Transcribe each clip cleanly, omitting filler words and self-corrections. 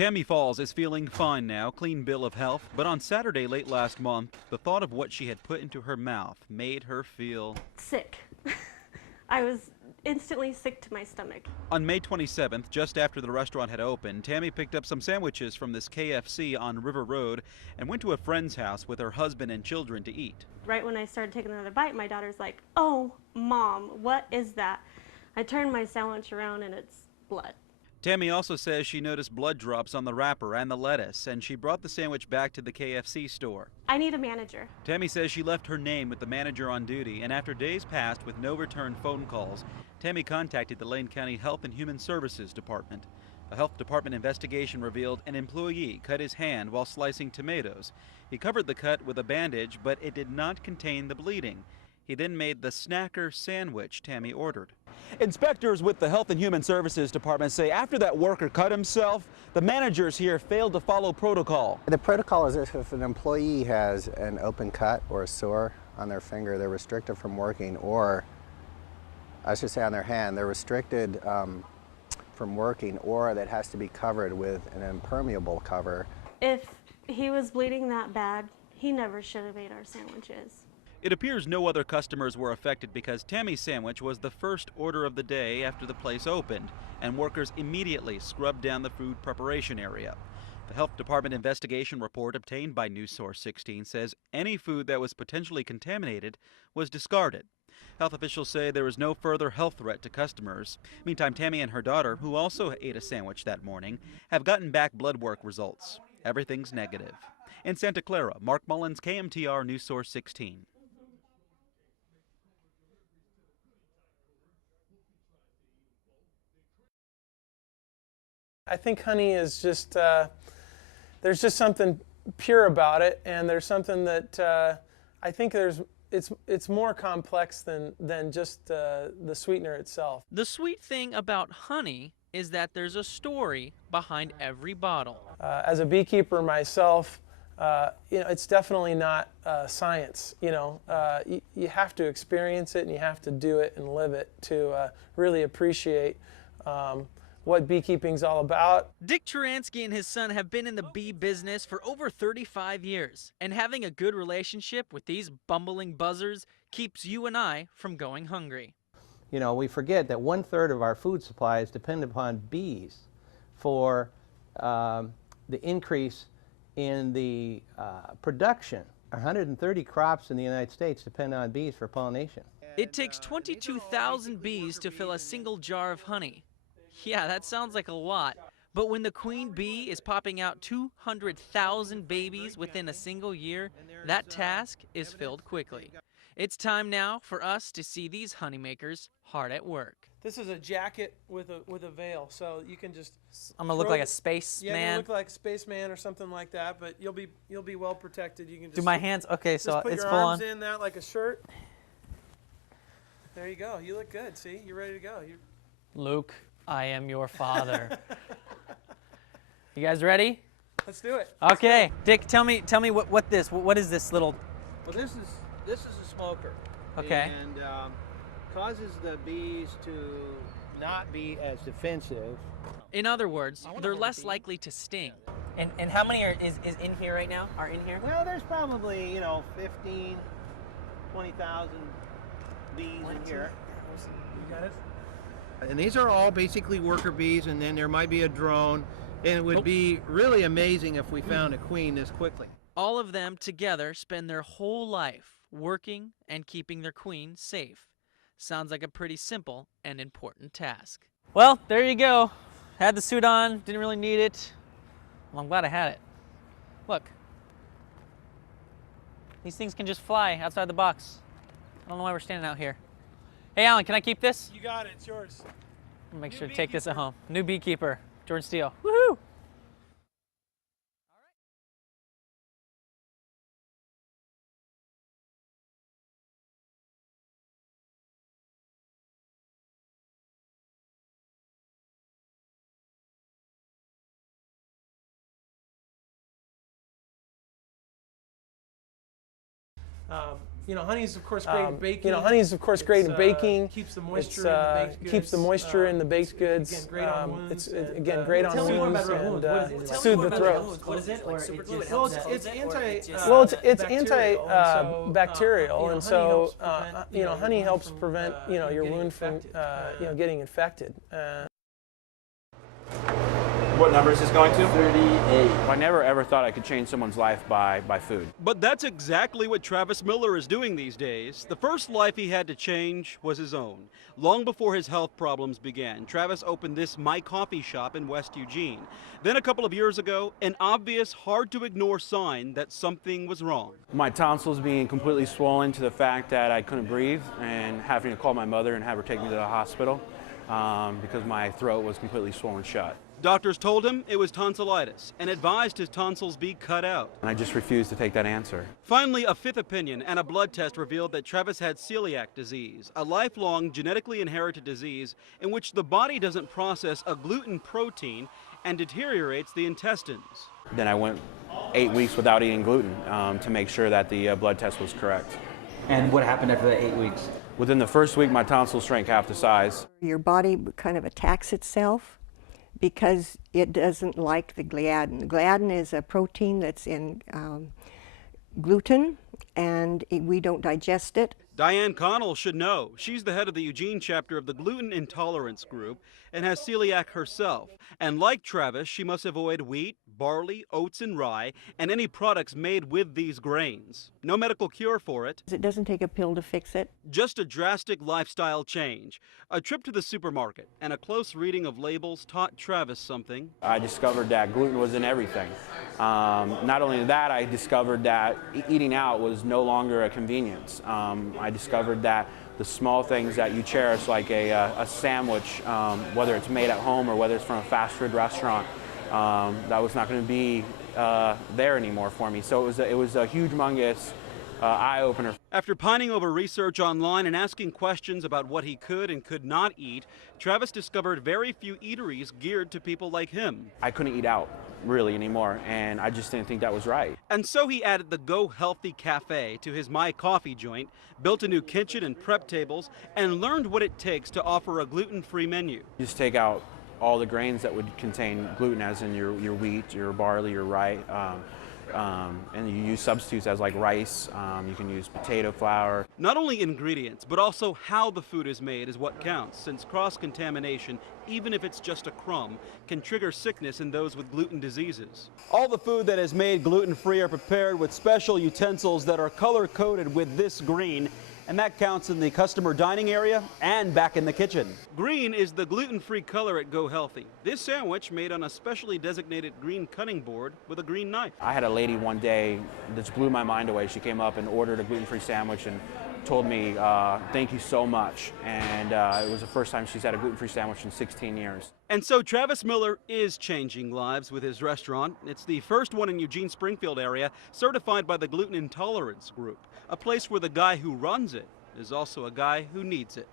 Tammy Falls is feeling fine now, clean bill of health, but on Saturday late last month, the thought of what she had put into her mouth made her feel sick. I was instantly sick to my stomach. On May 27th, just after the restaurant had opened, Tammy picked up some sandwiches from this KFC on River Road and went to a friend's house with her husband and children to eat. Right when I started taking another bite, my daughter's like, "Oh, Mom, what is that?" I turned my sandwich around and it's blood. Tammy also says she noticed blood drops on the wrapper and the lettuce, and she brought the sandwich back to the KFC store. I need a manager. Tammy says she left her name with the manager on duty, and after days passed with no return phone calls, Tammy contacted the Lane County Health and Human Services Department. A health department investigation revealed an employee cut his hand while slicing tomatoes. He covered the cut with a bandage, but it did not contain the bleeding. He then made the snacker sandwich Tammy ordered. Inspectors with the Health and Human Services Department say after that worker cut himself, the managers here failed to follow protocol. The protocol is if an employee has an open cut or a sore on their finger, they're restricted from working, or I should say on their hand, they're restricted from working, or that has to be covered with an impermeable cover. If he was bleeding that bad, he never should have ate our sandwiches. It appears no other customers were affected because Tammy's sandwich was the first order of the day after the place opened, and workers immediately scrubbed down the food preparation area. The Health Department investigation report obtained by News Source 16 says any food that was potentially contaminated was discarded. Health officials say there is no further health threat to customers. Meantime, Tammy and her daughter, who also ate a sandwich that morning, have gotten back blood work results. Everything's negative. In Santa Clara, Mark Mullins, KMTR News Source 16. I think honey is just, there's just something pure about it, and there's something that I think it's more complex than just the sweetener itself. The sweet thing about honey is that there's a story behind every bottle. As a beekeeper myself, it's definitely not science. You have to experience it, and you have to do it and live it to really appreciate what beekeeping's all about. Dick Turansky and his son have been in the bee business for over 35 years, and having a good relationship with these bumbling buzzers keeps you and I from going hungry. We forget that 1/3 of our food supplies depend upon bees for the increase in the production. 130 crops in the United States depend on bees for pollination. It takes 22,000 bees to fill a single jar of honey. Yeah, that sounds like a lot, but when the queen bee is popping out 200,000 babies within a single year, that task is filled quickly. It's time now for us to see these honeymakers hard at work. This is a jacket with a veil, so you can just. I'm gonna look like a spaceman. Yeah, you look like a spaceman or something like that, but you'll be well protected. You can just do my hands. Okay, just so put it's your full arms on. in that like a shirt. There you go. You look good. See, you're ready to go. Luke, I am your father. You guys ready? Let's do it. Okay, Dick, tell me what is this little? Well, this is a smoker. Okay. And causes the bees to not be as defensive. In other words, they're less likely to sting. And how many is in here right now? Are in here? Well, there's probably 15, 20,000 bees in here. You got it. And these are all basically worker bees, and then there might be a drone. And it would be really amazing if we found a queen this quickly. All of them together spend their whole life working and keeping their queen safe. Sounds like a pretty simple and important task. Well, there you go. Had the suit on, didn't really need it. Well, I'm glad I had it. Look. These things can just fly outside the box. I don't know why we're standing out here. Hey, Alan, can I keep this? You got it. It's yours. I'll make sure to take this at home. New beekeeper, George Steele. Woohoo! You know, honey's of course great in baking. You know, honey's of course great in baking. Keeps the moisture in the baked goods. Keeps the moisture in the baked goods. Again, great on wounds. It's again great on wounds and soothe the throat. What is it? Like super glue? Well, it's antibacterial, and so you know, honey helps prevent your wound from getting infected. What number is this going to? 38. I never ever thought I could change someone's life by food. But that's exactly what Travis Miller is doing these days. The first life he had to change was his own. Long before his health problems began, Travis opened this My Coffee shop in West Eugene. Then a couple of years ago, an obvious, hard-to-ignore sign that something was wrong. My tonsils being completely swollen to the fact that I couldn't breathe and having to call my mother and have her take me to the hospital because my throat was completely swollen shut. Doctors told him it was tonsillitis and advised his tonsils be cut out. And I just refused to take that answer. Finally, a fifth opinion and a blood test revealed that Travis had celiac disease, a lifelong genetically inherited disease in which the body doesn't process a gluten protein and deteriorates the intestines. Then I went 8 weeks without eating gluten to make sure that the blood test was correct. And what happened after that 8 weeks? Within the first week, my tonsils shrank half the size. Your body kind of attacks itself because it doesn't like the gliadin. Gliadin is a protein that's in gluten, and we don't digest it. Diane Connell should know. She's the head of the Eugene chapter of the Gluten Intolerance Group and has celiac herself. And like Travis, she must avoid wheat, barley, oats, and rye, and any products made with these grains. No medical cure for it. It doesn't take a pill to fix it. Just a drastic lifestyle change. A trip to the supermarket and a close reading of labels taught Travis something. I discovered that gluten was in everything. Not only that, I discovered that eating out was no longer a convenience. I discovered that the small things that you cherish, like a sandwich, whether it's made at home or whether it's from a fast food restaurant, that was not going to be there anymore for me. So it was a humongous eye-opener. After pining over research online and asking questions about what he could and could not eat, Travis discovered very few eateries geared to people like him. I couldn't eat out really anymore, and I just didn't think that was right. And so he added the Go Healthy Cafe to his My Coffee joint, built a new kitchen and prep tables, and learned what it takes to offer a gluten-free menu. You just take out all the grains that would contain gluten, as in your wheat, your barley, your rye, and you use substitutes as like rice. You can use potato flour. Not only ingredients, but also how the food is made is what counts, since cross-contamination, even if it's just a crumb, can trigger sickness in those with gluten diseases. All the food that is made gluten-free are prepared with special utensils that are color-coded with this green, and that counts in the customer dining area and back in the kitchen. Green is the gluten-free color at Go Healthy. This sandwich made on a specially designated green cutting board with a green knife. I had a lady one day that just blew my mind away. She came up and ordered a gluten-free sandwich and told me, thank you so much. And it was the first time she's had a gluten-free sandwich in 16 years. And so Travis Miller is changing lives with his restaurant. It's the first one in Eugene Springfield area certified by the Gluten Intolerance Group, a place where the guy who runs it is also a guy who needs it.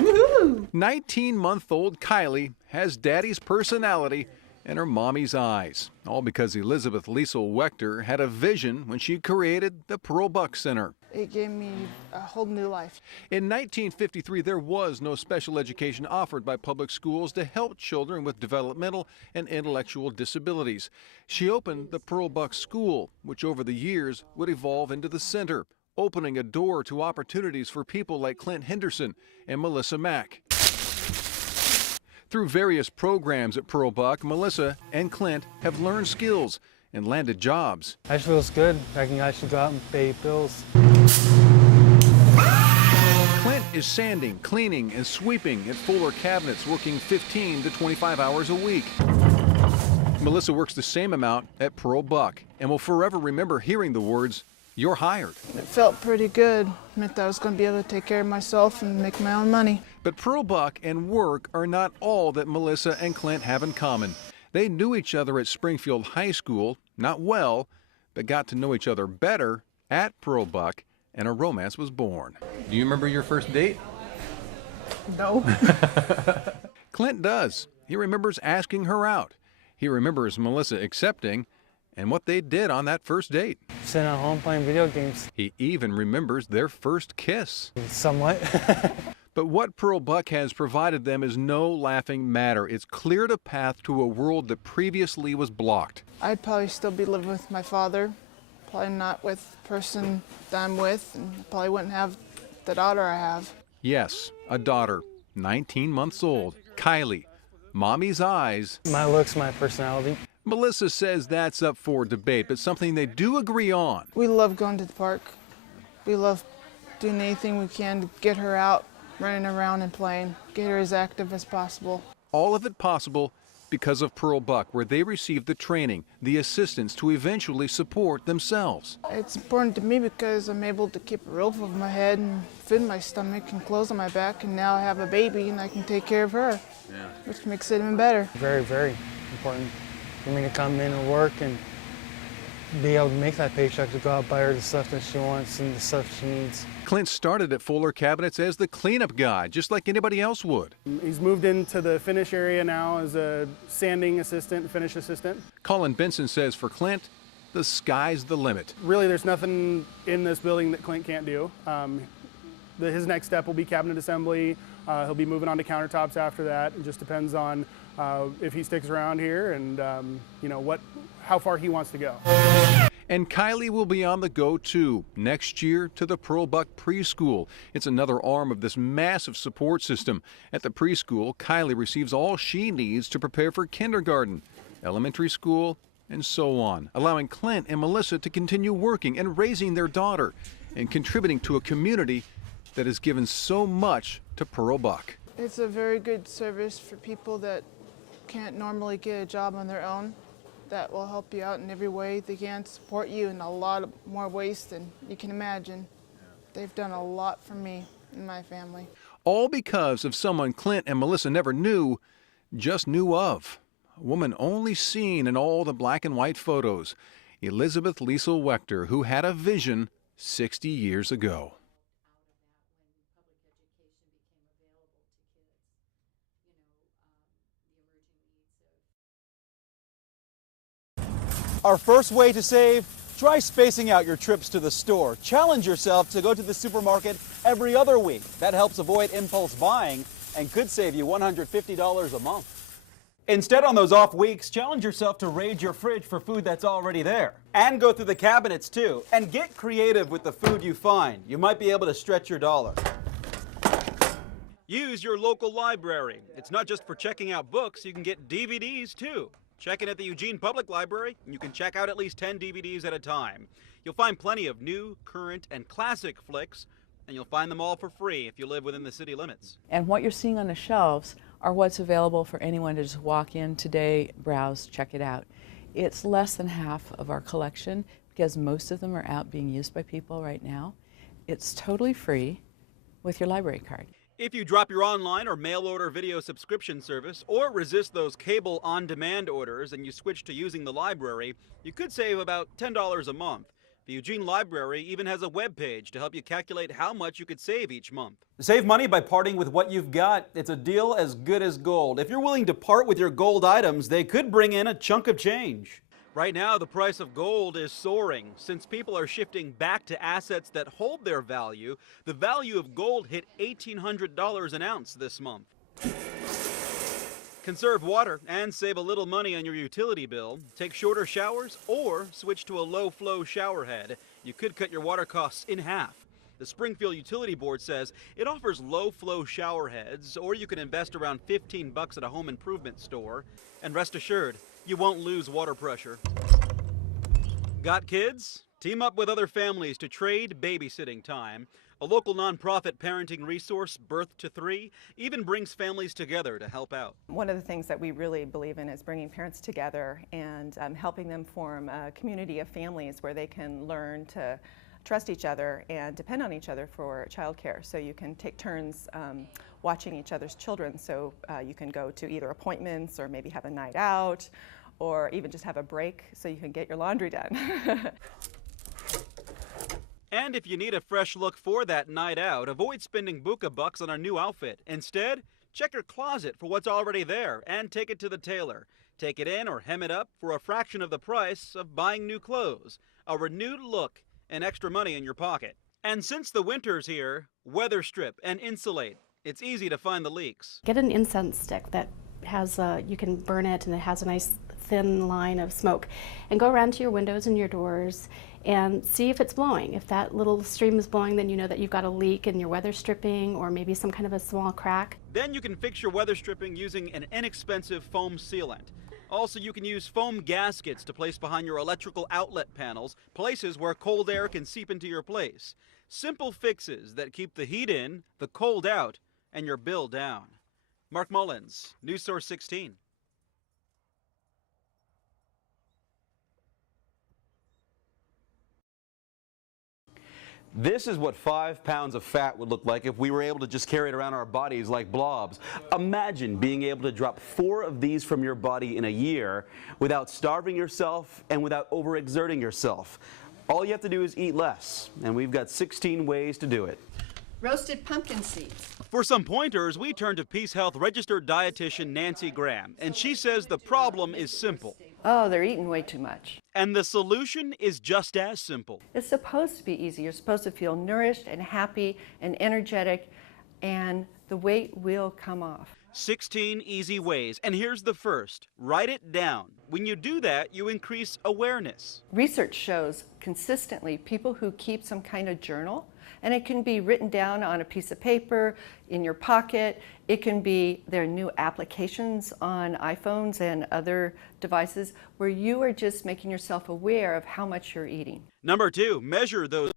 Woo-hoo. 19-month-old Kylie has daddy's personality and her mommy's eyes, all because Elizabeth Liesel Wechter had a vision when she created the Pearl Buck Center. It gave me a whole new life. In 1953, there was no special education offered by public schools to help children with developmental and intellectual disabilities. She opened the Pearl Buck School, which over the years would evolve into the center, opening a door to opportunities for people like Clint Henderson and Melissa Mack. Through various programs at Pearl Buck, Melissa and Clint have learned skills and landed jobs. It feels good. I can actually go out and pay bills. Clint is sanding, cleaning, and sweeping at Fuller Cabinets, working 15 to 25 hours a week. Melissa works the same amount at Pearl Buck and will forever remember hearing the words, "You're hired." It felt pretty good. It meant that I was going to be able to take care of myself and make my own money. But Pearl Buck and work are not all that Melissa and Clint have in common. They knew each other at Springfield High School, not well, but got to know each other better at Pearl Buck, and a romance was born. Do you remember your first date? No. Clint does. He remembers asking her out. He remembers Melissa accepting and what they did on that first date. Sitting at home playing video games. He even remembers their first kiss. Somewhat. But what Pearl Buck has provided them is no laughing matter. It's cleared a path to a world that previously was blocked. I'd probably still be living with my father, probably not with the person that I'm with, and probably wouldn't have the daughter I have. Yes, a daughter, 19 months old, Kylie. Mommy's eyes. My looks, my personality. Melissa says that's up for debate, but something they do agree on. We love going to the park. We love doing anything we can to get her out, running around and playing, get her as active as possible. All of it possible because of Pearl Buck, where they received the training, the assistance to eventually support themselves. It's important to me because I'm able to keep a roof over my head and feed my stomach and clothes on my back, and now I have a baby and I can take care of her, which makes it even better. Very, very important for me to come in and work and be able to make that paycheck to go out and buy her the stuff that she wants and the stuff she needs. Clint started at Fuller Cabinets as the cleanup guy, just like anybody else would. He's moved into the finish area now as a sanding assistant, finish assistant. Colin Benson says for Clint, the sky's the limit. Really, there's nothing in this building that Clint can't do. His next step will be cabinet assembly. He'll be moving on to countertops after that. It just depends on if he sticks around here and how far he wants to go. And Kylie will be on the go too, next year to the Pearl Buck Preschool. It's another arm of this massive support system. At the preschool, Kylie receives all she needs to prepare for kindergarten, elementary school, and so on, allowing Clint and Melissa to continue working and raising their daughter and contributing to a community that has given so much to Pearl Buck. It's a very good service for people that can't normally get a job on their own. That will help you out in every way they can, support you in a lot of more ways than you can imagine. They've done a lot for me and my family. All because of someone Clint and Melissa never knew, just knew of. A woman only seen in all the black and white photos. Elizabeth Liesel Wechter, who had a vision 60 years ago. Our first way to save, try spacing out your trips to the store. Challenge yourself to go to the supermarket every other week. That helps avoid impulse buying and could save you $150 a month. Instead, on those off weeks, challenge yourself to raid your fridge for food that's already there. And go through the cabinets too. And get creative with the food you find. You might be able to stretch your dollar. Use your local library. It's not just for checking out books, you can get DVDs too. Check in at the Eugene Public Library, and you can check out at least 10 DVDs at a time. You'll find plenty of new, current, and classic flicks, and you'll find them all for free if you live within the city limits. And what you're seeing on the shelves are what's available for anyone to just walk in today, browse, check it out. It's less than half of our collection because most of them are out being used by people right now. It's totally free with your library card. If you drop your online or mail order video subscription service or resist those cable on-demand orders and you switch to using the library, you could save about $10 a month. The Eugene Library even has a web page to help you calculate how much you could save each month. Save money by parting with what you've got. It's a deal as good as gold. If you're willing to part with your gold items, they could bring in a chunk of change. Right now, the price of gold is soaring. Since people are shifting back to assets that hold their value, the value of gold hit $1,800 an ounce this month. Conserve water and save a little money on your utility bill. Take shorter showers or switch to a low-flow shower head. You could cut your water costs in half. The Springfield Utility Board says it offers low-flow shower heads, or you can invest around $15 at a home improvement store. And rest assured, you won't lose water pressure. Got kids? Team up with other families to trade babysitting time. A local nonprofit parenting resource, Birth to 3, even brings families together to help out. One of the things that we really believe in is bringing parents together and helping them form a community of families where they can learn to trust each other and depend on each other for childcare. So you can take turns watching each other's children. So you can go to either appointments or maybe have a night out or even just have a break so you can get your laundry done. And if you need a fresh look for that night out, avoid spending buka bucks on a new outfit. Instead, Check your closet for what's already there and take it to the tailor. Take it in or hem it up for a fraction of the price of buying new clothes. A renewed look and extra money in your pocket. And since the winter's here, weather strip and insulate. It's easy to find the leaks. Get an incense stick that has you can burn it and it has a nice thin line of smoke, and go around to your windows and your doors and see if it's blowing. If that little stream is blowing, then you know that you've got a leak in your weather stripping or maybe some kind of a small crack. Then you can fix your weather stripping using an inexpensive foam sealant. Also, you can use foam gaskets to place behind your electrical outlet panels, places where cold air can seep into your place. Simple fixes that keep the heat in, the cold out, and your bill down. Mark Mullins, News Source 16. This is what 5 pounds of fat would look like if we were able to just carry it around our bodies like blobs. Imagine being able to drop 4 of these from your body in a year without starving yourself and without overexerting yourself. All you have to do is eat less, and we've got 16 ways to do it. Roasted pumpkin seeds. For some pointers, we turn to Peace Health registered dietitian Nancy Graham, and she says the problem is simple. Oh, they're eating way too much. And the solution is just as simple. It's supposed to be easy. You're supposed to feel nourished and happy and energetic, and the weight will come off. 16 easy ways, and here's the first. Write it down. When you do that, you increase awareness. Research shows consistently people who keep some kind of journal, and it can be written down on a piece of paper, in your pocket. It can be, there are new applications on iPhones and other devices where you are just making yourself aware of how much you're eating. Number 2, measure those